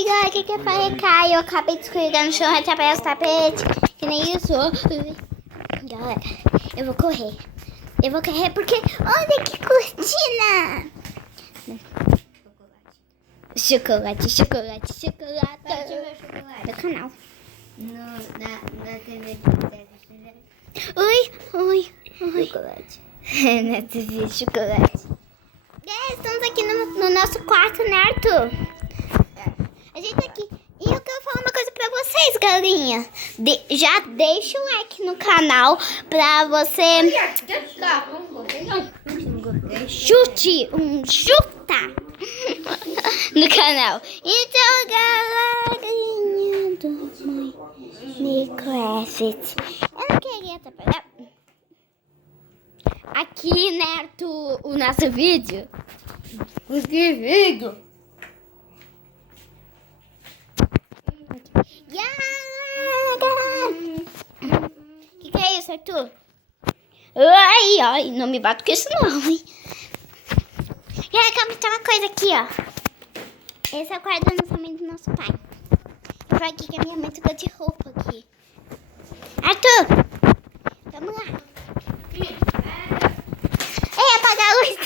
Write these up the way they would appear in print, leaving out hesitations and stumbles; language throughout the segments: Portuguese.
Oi, galera, aqui que fala é Caio. Eu acabei de escorregar no chão, atrapalhar os tapetes. Que nem isso. Galera, eu vou correr. Eu vou correr porque... Olha que cortina! Chocolate, chocolate, chocolate. Deixa eu ver o chocolate. Do canal. Na TV. Oi. Chocolate. Na TV, chocolate. Estamos aqui no nosso quarto, né, Arthur? A gente tá aqui. E eu quero falar uma coisa pra vocês, galinha. Já deixa o like no canal pra você... Chute! Chuta! No canal. Então, galerinha do Minecraft. Eu não queria atrapalhar. Aqui, né, Arthur, o nosso vídeo. Que vídeo? Que é isso, Arthur? Ai, não me bato com isso não, hein? E aí, calma, tem uma coisa aqui, ó. Esse é o quarto do lançamento do nosso pai. Foi aqui que a minha mãe trocou de roupa aqui. Arthur, vamos lá. Ei, apaga a luz.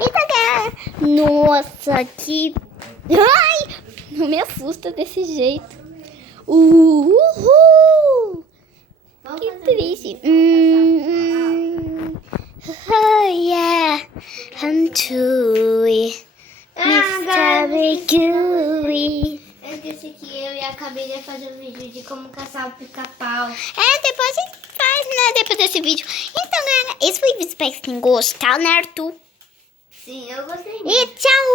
Eita, cara. Nossa, que... Ai, não me assusta desse jeito. Uhul. Que triste. Oh, yeah. I'm Chewy. Mr. Bigui. Eu esqueci que eu e acabei de fazer um vídeo de como caçar o pica-pau. Depois a gente faz, né? Depois desse vídeo. Então, galera, esse foi o vídeo. Espero que vocês tenham gostado, né, Arthur? Sim, eu gostei muito. E tchau!